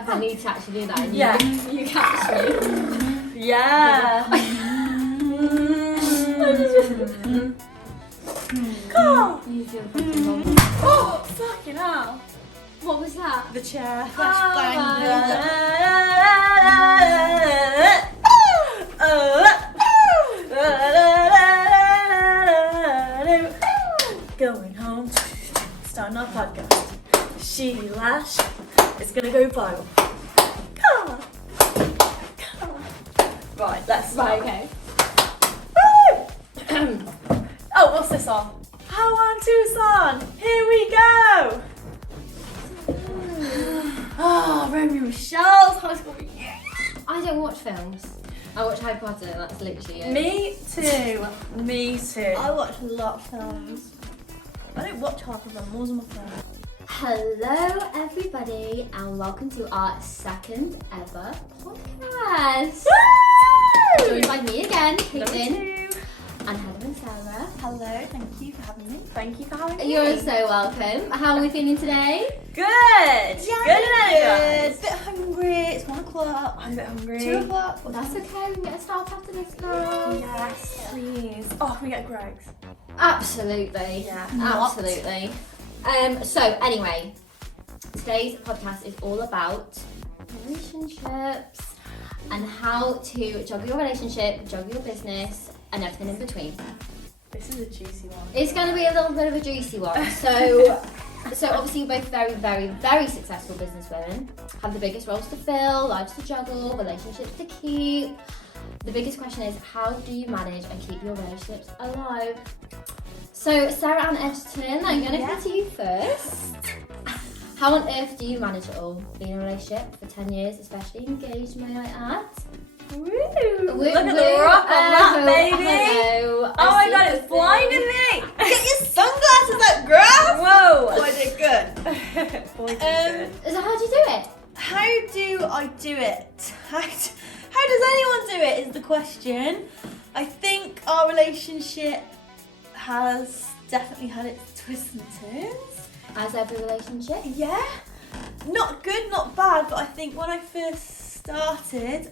if I need to actually do that. And Yeah. You catch me. Yeah. Come on. You feel fucking wrong. Oh, fucking hell. What was that? The chair. Going home, starting our podcast. She, Lash, is gonna go viral. Come on. Come on. Right, let's start. Right, okay. Oh, what's this on? How on Tucson? Here we go! Oh, Romeo and Michelle's high school reunion. I don't watch films. I watch Harry Potter, that's literally it. Me too. Me too. I watch a lot of films. I don't watch half of them. More than my phone. Hello everybody and welcome to our second ever podcast. Joined by me again, Caitlin, and Heather and Sarah. Hello, thank you for having me. Thank you for having me. You're so welcome. How are we feeling today? Good. Yeah, Good night, good. guys. Bit hungry. It's 1 o'clock. I'm a bit hungry. 2 o'clock. Well, that's okay. We can get a start after this, girl. Yes, please. Oh, can we get Greg's? Absolutely. Yeah. Absolutely. So anyway, today's podcast is all about relationships and how to juggle your relationship, juggle your business, and everything in between. This is a juicy one. It's going to be a little bit of a juicy one. So obviously you're both very, very, very successful business women, have the biggest roles to fill, lives to juggle, relationships to keep. The biggest question is, how do you manage and keep your relationships alive? So Sarah Ann Edgerton, I'm going to come to you first. How on earth do you manage it all? Being in a relationship for 10 years, especially engaged, may I add? Woo! Look Look at the rock on that, baby! Hello. Oh my god, it's blinding me! Get your sunglasses up, girl! Whoa! Boy, did good. Boy, did good. So how do you do it? How do I do it? How does anyone do it is the question. I think our relationship has definitely had its twists and turns. As every relationship? Yeah. Not good, not bad, but I think when I first started,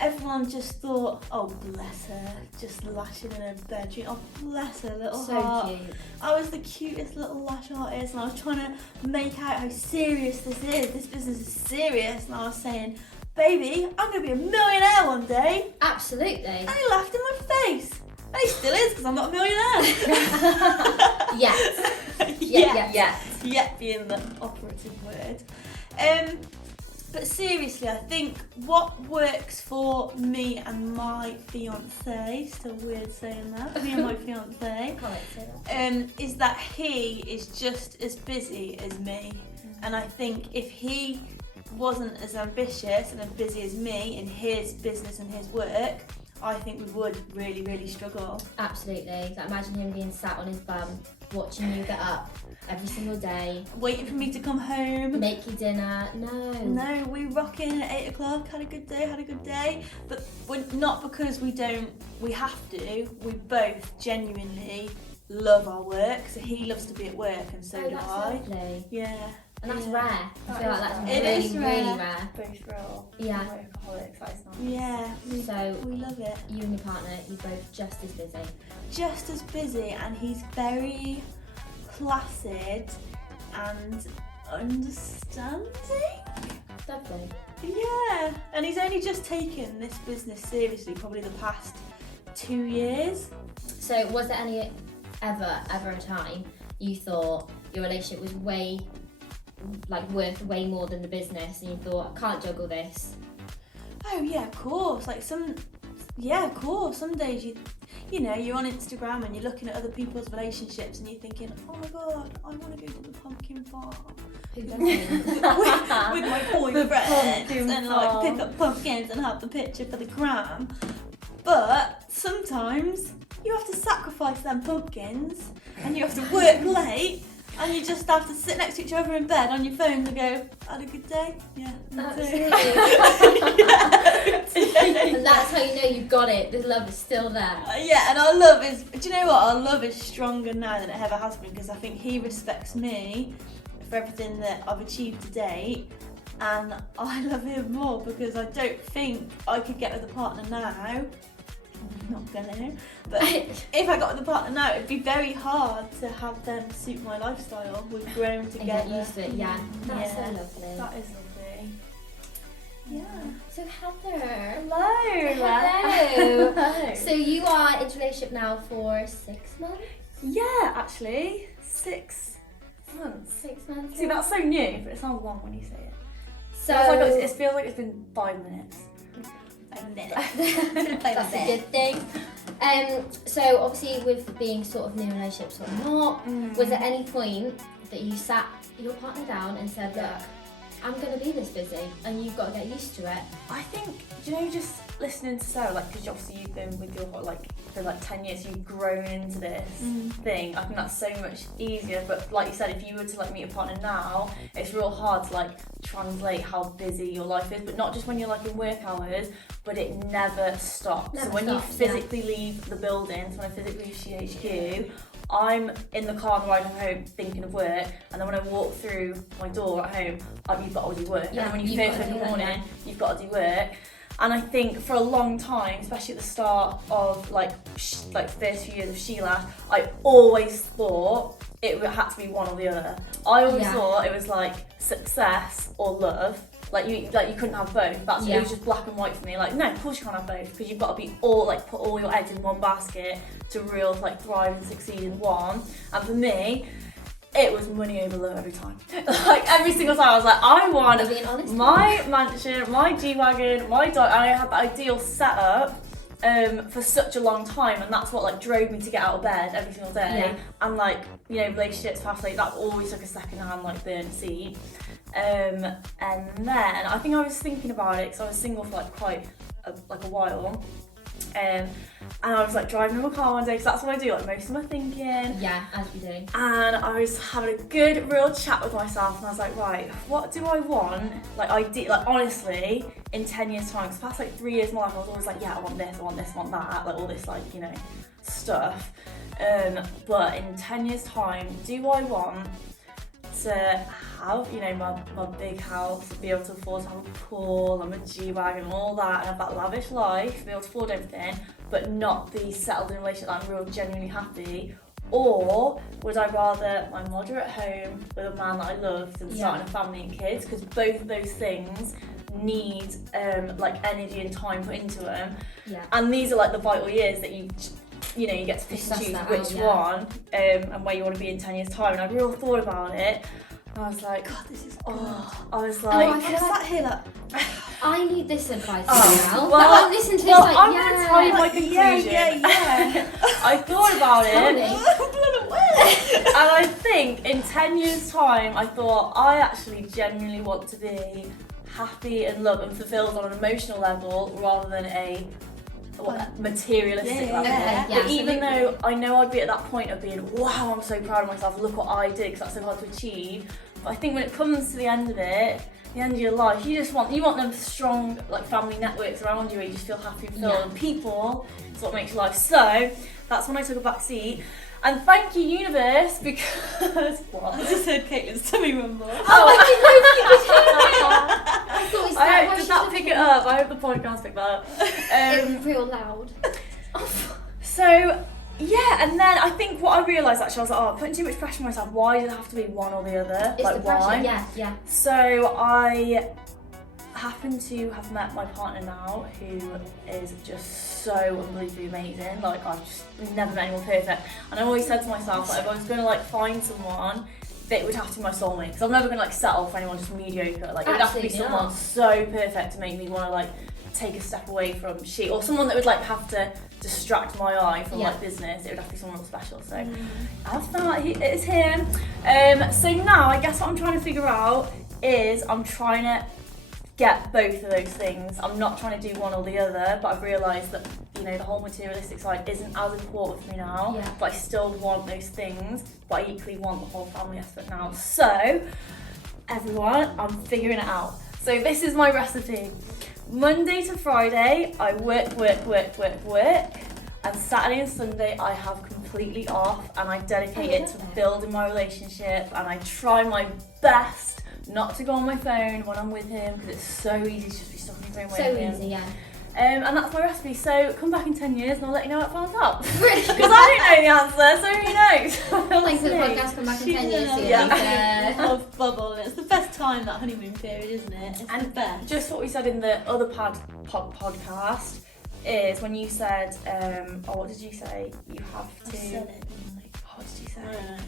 everyone just thought, oh bless her, just lashing in her bedroom. Oh bless her little So heart. cute. I was the cutest little lash artist, and I was trying to make out how serious this is. This business is serious, and I was saying, baby, I'm gonna be a millionaire one day. Absolutely. And he laughed in my face. And he still is, because I'm not a millionaire. Yes. Yeah. Yet being the operative word. But seriously, I think what works for me and my fiance, still weird saying that, me and my fiance, Can't wait to say that. is that he is just as busy as me. And I think if he wasn't as ambitious and as busy as me in his business and his work, I think we would really, really struggle. Absolutely. So imagine him being sat on his bum, watching you get up every single day, Waiting for me to come home. make you dinner. No, we rocking at 8 o'clock, had a good day. But we're not because we have to. We both genuinely love our work. So he loves to be at work and so do that's I. lovely. Yeah. And that's Yeah. rare. I feel like that's It really, is really rare. rare. Both real. Yeah. Workaholics, that is nice. Yeah, So we love it. you and your partner, you're both just as busy. Just as busy, and he's very placid and understanding. Lovely. Yeah, and he's only just taken this business seriously probably the past 2 years. So was there any ever a time you thought your relationship was worth way more than the business and you thought, I can't juggle this? Oh yeah, of course. Some days you know, you're on Instagram and you're looking at other people's relationships and you're thinking, oh my god, I want to go to the pumpkin farm Who doesn't? with my boyfriend pumpkin and farm. pick up pumpkins and have the picture for the gram. But sometimes you have to sacrifice them pumpkins and you have to work late. And you just have to sit next to each other in bed on your phone and go, had a good day? Yeah, me too." Absolutely. And that's how you know you've got it. The love is still there. Yeah, and our love is, do you know what? Our love is stronger now than it ever has been because I think he respects me for everything that I've achieved to date. and I love him more because I don't think I could get with a partner now. I'm not gonna, but if I got with a partner now, it'd be very hard to have them suit my lifestyle. We've grown together. And get used to it, yeah. That's so Yeah. lovely. That is lovely. Yeah. So Heather. Hello. Hello. So you are in a relationship now for 6 months? Yeah, actually, 6 months. 6 months. See, that's so new, but it sounds long when you say it. So It feels like it's been 5 minutes. that's a good thing. So obviously with being sort of new in relationships or not, was there any point that you sat your partner down and said, look, I'm going to be this busy and you've got to get used to it? I think, do you know, just listening to Sarah, like, because obviously you've been with your, like, for like 10 years, you've grown into this thing. I think that's so much easier. But like you said, if you were to like meet a partner now, it's real hard to like translate how busy your life is, but not just when you're like in work hours, but it never stops. Never so when stops, you physically leave the building, so when I physically leave CHQ, I'm in the car on the ride home thinking of work, and then when I walk through my door at home, you've got to do work. Yeah, and then when you you've first got wake to in the do work, morning, you've got to do work. And I think for a long time, especially at the start of like first few years of Sheila, I always thought it had to be one or the other. I always thought it was like success or love. Like you couldn't have both. It was just black and white for me. Like, no, of course you can't have both, because you've got to be put all your eggs in one basket to really like thrive and succeed in one. And for me, it was money over love every time. Like every single time I was like, I want my mansion, my G-Wagon, my dog, and I had the ideal setup for such a long time, and that's what like drove me to get out of bed every single day. And like, you know, relationships past like that always took a second hand like burnt seat. And then I think I was thinking about it because I was single for like quite a while. And I was like driving in my car one day, because that's what I do, like most of my thinking. Yeah, as we do. And I was having a good real chat with myself, and I was like, right, what do I want? Like honestly, in 10 years time, because past like 3 years of my life, I was always like, yeah, I want this, I want this, I want that, like all this like, you know, stuff. But in 10 years time, do I want to have, you know, my big house, be able to afford to have a pool, and a G-Wagon and all that, and have that lavish life, be able to afford everything, but not be settled in a relationship that I'm real genuinely happy? Or would I rather my moderate home with a man that I loved and starting a family and kids? Because both of those things need like energy and time put into them. Yeah. And these are like the vital years that you know, you get to pick and choose which one and where you want to be in 10 years time. And I really thought about it. And I was like, God, this is good. I was like, I sat here like, I need this advice now. Well, I listen to this like, I'm going to tell you my conclusion. Yeah. I thought about it. And I think in 10 years time, I thought I actually genuinely want to be happy and loved and fulfilled on an emotional level rather than a materialistic level. But even though I know I'd be at that point of being, wow, I'm so proud of myself, look what I did, because that's so hard to achieve. But I think when it comes to the end of it, the end of your life, you want them strong like family networks around you where you just feel happy and fulfilled. And people, it's what makes your life. So that's when I took a back seat. And thank you, universe, because what? I just heard Caitlin's tummy rumble. I did that pick it up? I hope the podcast picked that up. It was real loud. So yeah, and then I think what I realised actually, I was like, I'm putting too much pressure on myself. Why does it have to be one or the other? It's like the pressure, why? yeah. So I happen to have met my partner now, who is just so unbelievably amazing. Like, I've just never met anyone perfect. And I always said to myself, like, if I was going to like find someone, that would have to be my soulmate, because I'm never going to like settle for anyone just mediocre. Like, it would have to be someone so perfect to make me want to like take a step away from shit, or someone that would like have to distract my eye from like business. It would have to be someone real special. So I've found it's him. So now I guess what I'm trying to figure out is I'm trying to get both of those things. I'm not trying to do one or the other, but I've realised that, you know, the whole materialistic side isn't as important for me now, but I still want those things, but I equally want the whole family aspect now. So everyone, I'm figuring it out. So this is my recipe. Monday to Friday, I work, and Saturday and Sunday I have completely off, and I dedicate it to building my relationship, and I try my best not to go on my phone when I'm with him because it's so easy to just be stuck on your phone with So him. easy, yeah. And that's my recipe. So come back in 10 years and I'll let you know how it finds out. Really? Because I don't know the answer, so who knows? Thanks for the podcast. Come back in 10 years. See you Yeah. later. Of bubble, and it's the best time, that honeymoon period, isn't it? It's the best. Just what we said in the other podcast is when you said, what did you say? You have to. I said it, didn't I? What did you say? I don't know.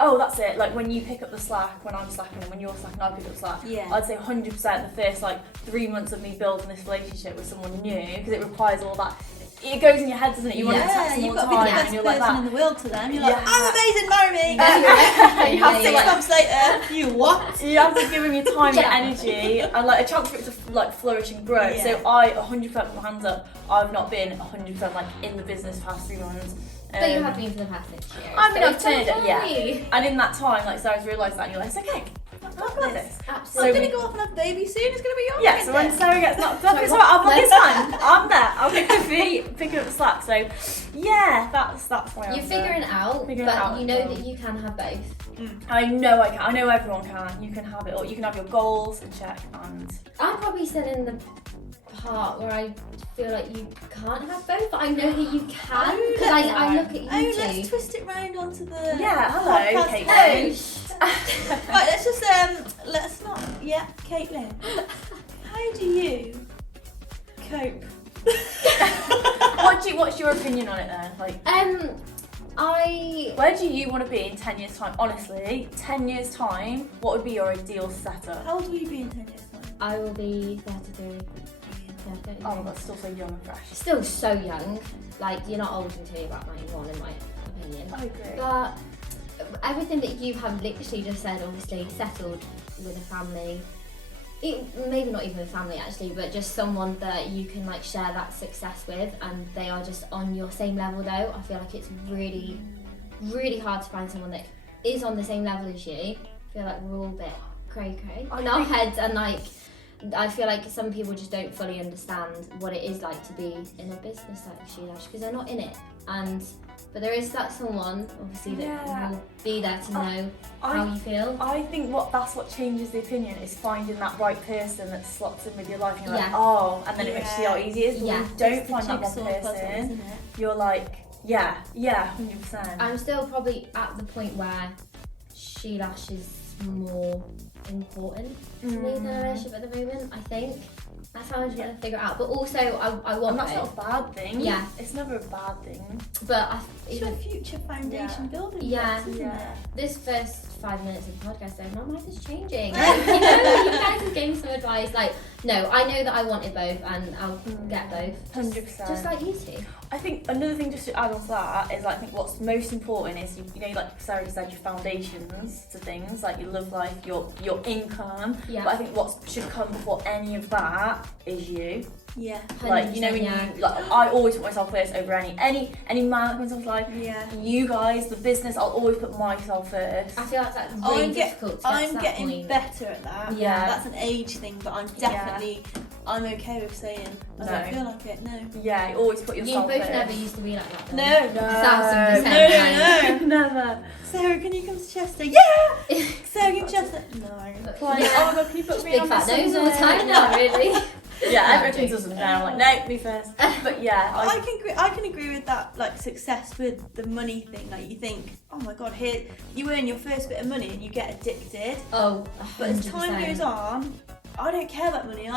Oh, that's it. Like when you pick up the slack, when I'm slacking, and when you're slacking, I pick up the slack. Yeah. I'd say 100% the first 3 months of me building this relationship with someone new, because it requires all that. It goes in your head, doesn't it? You want to text them all you've the got to be time, the best and you're like person that. in the world to them. You're like, Yeah. I'm amazing, marry me. Yeah. You have Yeah. 6 months later, you what? You have to give them your time Yeah. and energy, and a chance for it to flourish and grow. Yeah. So I 100% put my hands up. I've not been 100% in the business the past 3 months. But you have been for the past 6 years. I mean, so I've it's turned it, okay. yeah. And in that time, Sarah's realised that, and you're like, it's okay. I've got this. Absolutely. I'm going to go off and have a baby soon. It's going to be your Yeah, so when birthday. Sarah gets knocked up, Sorry, it's alright, I'm what? this time. I'm there. I'll pick up the feet, pick up the slack. So, yeah, that's my answer. You're figuring it out, Figuring it but out you know as well. that you can have both. I know I can. I know everyone can. You can have it, or you can have your goals and check. And I'm probably still in the part where I feel like you can't have both, but I know that you can because I look at you Oh, two. let's twist it round onto the yeah, hello, podcast. Caitlin. Right, let's just let's not. Yeah, Caitlin. How do you cope? What's your opinion on it then? Where do you want to be in 10 years' time? Honestly, 10 years' time, what would be your ideal setup? How old will you be in 10 years' time? I will be 33. Yeah, 33. Oh my god, still so young and fresh. Still so young. You're not old until you're about 91, in my opinion. I agree. But everything that you have literally just said, obviously settled with a family. Maybe not even a family actually, but just someone that you can share that success with, and they are just on your same level. Though I feel like it's really, really hard to find someone that is on the same level as you. I feel like we're all a bit cray in our heads, and I feel like some people just don't fully understand what it is like to be in a business like Lash because they're not in it. But there is that someone, obviously, that will be there to know how you feel. I think that's what changes the opinion is finding that right person that slots in with your life. And you're Yeah. and then it makes you see how easy it is. But when you don't find that one person, you're like, yeah, 100%. I'm still probably at the point where Lash is more important to me than a relationship at the moment, I think. That's how I'm just going to figure it out. But also, I want And that's both. not a bad thing. Yeah. It's never a bad thing. But It's your future foundation building Yeah. blocks, isn't it? this first 5 minutes of the podcast, though, my life is changing. You guys have given some advice. No, I know that I wanted both, and I'll get both. 100%. Just like you two. I think another thing just to add on to that is I think what's most important is you know like Sarah said, your foundations to things like your love life, your income. Yeah. But I think what should come before any of that is you. Yeah. When you I always put myself first over any man that comes into my life. Yeah. You guys, the business, I'll always put myself first. I feel like that's really difficult to get to I'm that getting point. better at that. Yeah. That's an age thing, but I'm okay with saying I don't feel like it. No. Yeah, you always put You yourself both first. never used to be like that. though. No. 1000%. Never. Sarah, can you come to Chester? Yeah. Sarah, come to Chester? No. Like, Yeah. oh my god, can you put Just me big on fat this nose all the somewhere? time now, really. Yeah, No, everything does them down. I'm like, no, me first. But yeah, I can agree with that, success with the money thing. You think, oh my god, here you earn your first bit of money and you get addicted. Oh, But as time goes on, I don't care about money.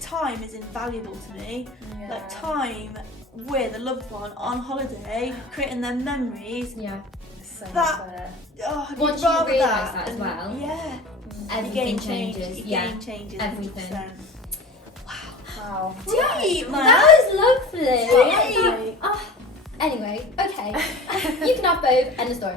Time is invaluable to me. Yeah. Time with a loved one on holiday, creating their memories. Yeah. So That- Oh, I'd Once you rather realise that that as well, yeah, everything your changes. Yeah. game changes. Everything. 100%. Wow. Deep, man. That was lovely. Deep. Oh, anyway, okay. You can have both. End of story.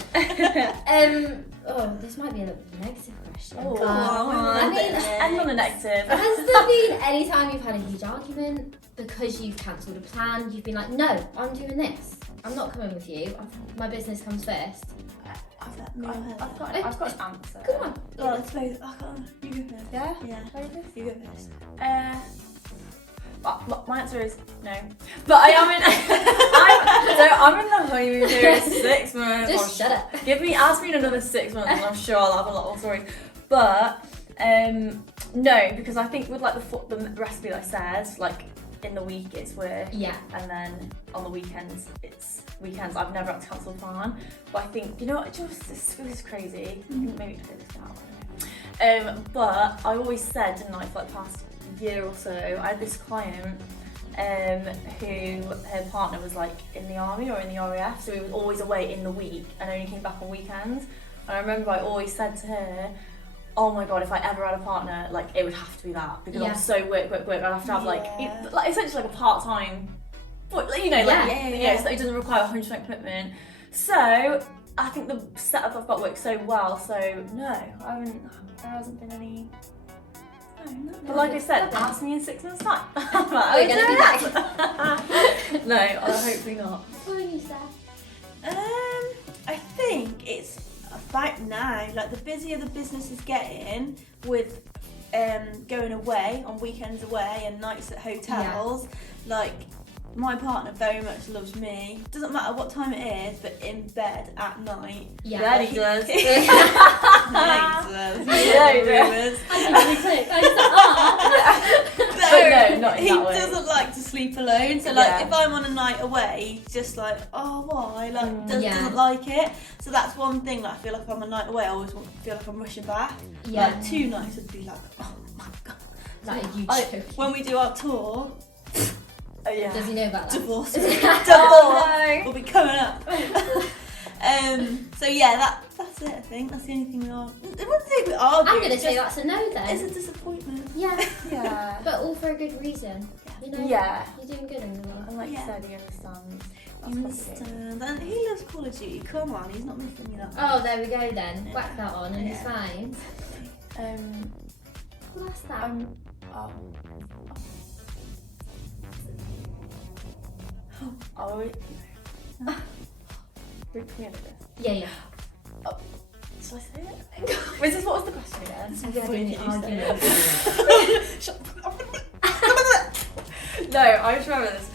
This might be a negative question. Oh, but I mean, end on a negative. has there been any time you've had a huge argument because you've cancelled a plan? You've been like, no, I'm doing this. I'm not coming with you. My business comes first. I've got an answer. Come on. Oh, let's both. You go first. Yeah? Yeah. You go first. My answer is no. But I am in. I'm in the honeymoon period 6 months. Just shut up. Ask me in another 6 months, and I'm sure I'll have a lot more stories. But no, because I think with like the recipe that I said, like in the week it's work, and then on the weekends it's weekends. I've never had to cancel a plan, but I think you know what, this is crazy. Maybe I this now. I don't know. But I always said, didn't I, for like the past year or so, I had this client who her partner was like in the army or in the RAF, so he was always away in the week and only came back on weekends. And I remember I always said to her, oh my god, if I ever had a partner, like it would have to be that, because I'm so work. I'd have to have like essentially like a part-time, but you know, so that it doesn't require 100% commitment. So I think the setup I've got works so well. So no, there hasn't been any. No. But like I said, ask me in 6 months' time. Are we gonna be back? No, hopefully not. What are you, Seth? I think it's about now. Like the busier the business is getting with going away on weekends away and nights at hotels, like my partner very much loves me. Doesn't matter what time it is, but in bed at night. Yeah, that he does. He does. No, not in he that way. doesn't like to sleep alone. So like if I'm on a night away, he's just like, oh why? Like doesn't like it. So that's one thing that I feel like if I'm a night away, I always feel like I'm rushing back. Yeah. Like 2 nights would be like, oh my god. Like When we do our tour, does he know about that? divorce No. will be coming up. So yeah, that's it. I think that's the only thing we are. I wouldn't say we argue. I'm gonna say that's a no then. It's a disappointment. Yeah. But all for a good reason. You know. Yeah. You're doing good in the world. And like you said, he understands. You understand. And he loves Call of Duty. Come on, he's not missing me that. Oh, there we go then. Whack that on and he's fine. Well, that's that. Bring me into this. Yeah. Shall I say it? What was the question again? I'm gonna be in the argument. No, I just remember this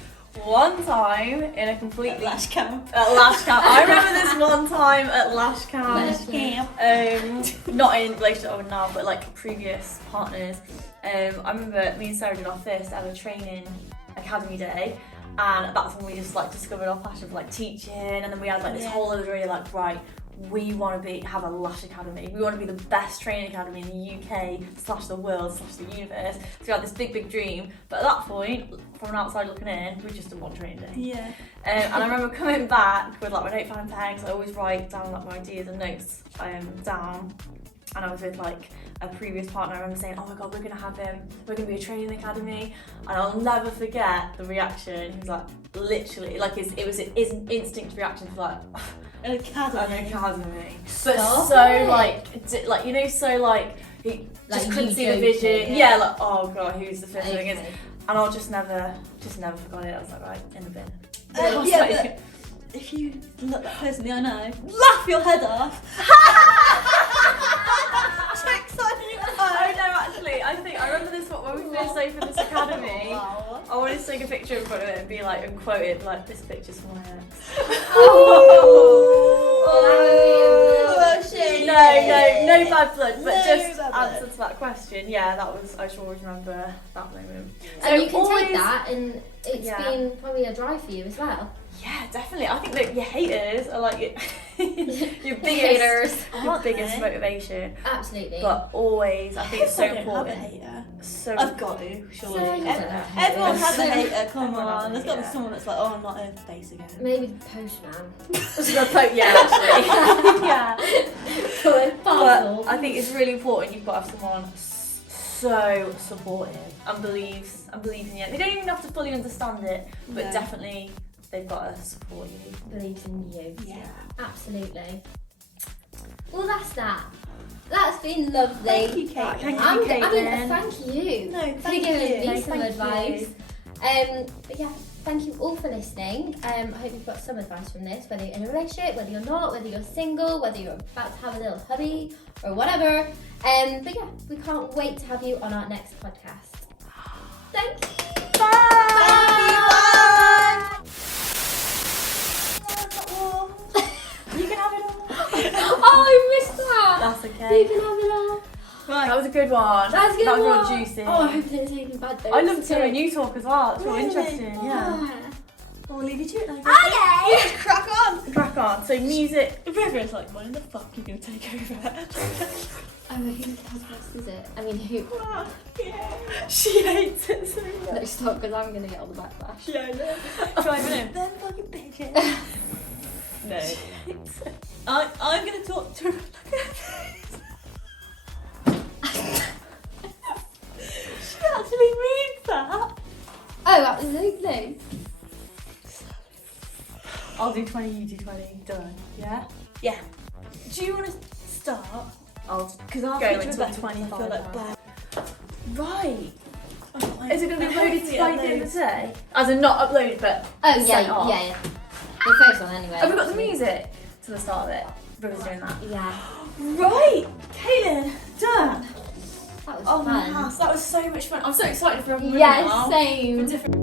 one time in a completely Lash camp. At Lash camp. I remember this one time at Lash camp. Lash camp. Not in relationship with now, but like previous partners. I remember me and Sarah did our first ever training academy day, and that's when we just like discovered our passion for like teaching, and then we had like this whole other area like, right, we want to have a Lash Academy. We want to be the best training academy in the UK / the world / the universe. So we had this big dream. But at that point, from an outside looking in, we just did one training day. Yeah. And I remember coming back with like my notepad and pen, because I always write down like my ideas and notes down. And I was with like a previous partner. I remember saying, "Oh my god, we're gonna be a training academy," and I'll never forget the reaction. He was like, literally, like it was his instinct reaction to like. An academy. But Stop so it. like you know, so like he Like just couldn't you see the joking, vision. yeah. Yeah, like oh god, who's the first thing is, Okay. and I'll just never forgot it. I was like, right, in the bin. But if you look that person in the eye now, laugh your head off. Tricks on you. I know, actually, I remember this when we first opened this academy. I wanted to take a picture in front of it and be like, and quote it like, this picture's for my ex. No bad blood, but No just bad blood. answer to that question. Yeah, I should always remember that moment. And you can always, take that, and it's been probably a drive for you as well. Yeah, definitely. I think that your haters are like your biggest, Haters. your biggest motivation. Absolutely. But always, I think it's so I don't have a important. hater. So I've got to, surely. So you don't have Everyone haters. has a hater, come Everyone has on. a There's got to be hater. someone that's like, oh, I'm not a face again. Maybe the postman. Yeah, actually. Yeah. Parcel. But I think it's really important you've got to have someone so supportive and believes in you. They don't even have to fully understand it, but No. definitely they've got to support you. Believes in you. Yeah. Absolutely. Well, that's that. That's been lovely. Thank you, Kate. Thank you. I mean, Caitlin. thank you No, for thank giving you. me some Thank advice. you. But yeah, thank you all for listening. I hope you've got some advice from this, whether you're in a relationship, whether you're not, whether you're single, whether you're about to have a little hubby or whatever. But yeah, we can't wait to have you on our next podcast. Thank you. Bye. You can have it all. Oh, I missed that. That's okay. You can have it all. Right. That was a good one. That's a good That was one. real juicy. Oh, I hope it's even bad though. I love hearing you talk as well. It's real Really? interesting. Yeah. I'll leave you to it now. Okay. Crack on. Crack on. So music. River's like, when the fuck are you gonna take over? I mean, who does best, is it? I mean, who? Yeah. She hates it so No, much. stop, because I'm going to get all the backlash. Yeah, I know. Try it. Them fucking bitches. No. I'm gonna talk to her. She actually reads that. Oh, absolutely. I'll do 20, you do 20. Done. Yeah? Yeah. Do you want to start? Because I'll Go go into until Rebecca, 25. I feel like bad. Right. Oh, Is it going to be uploaded hopefully by the end of uploads. the day? As in not uploaded, but Oh, sent yeah, off? yeah. The first one, anyway. Have we got the music to the start of it? River's doing that. Yeah. Right. Kaylin, done. That was Oh my fun. house, that was so much fun. I'm so excited for everyone Yeah, now. same. For different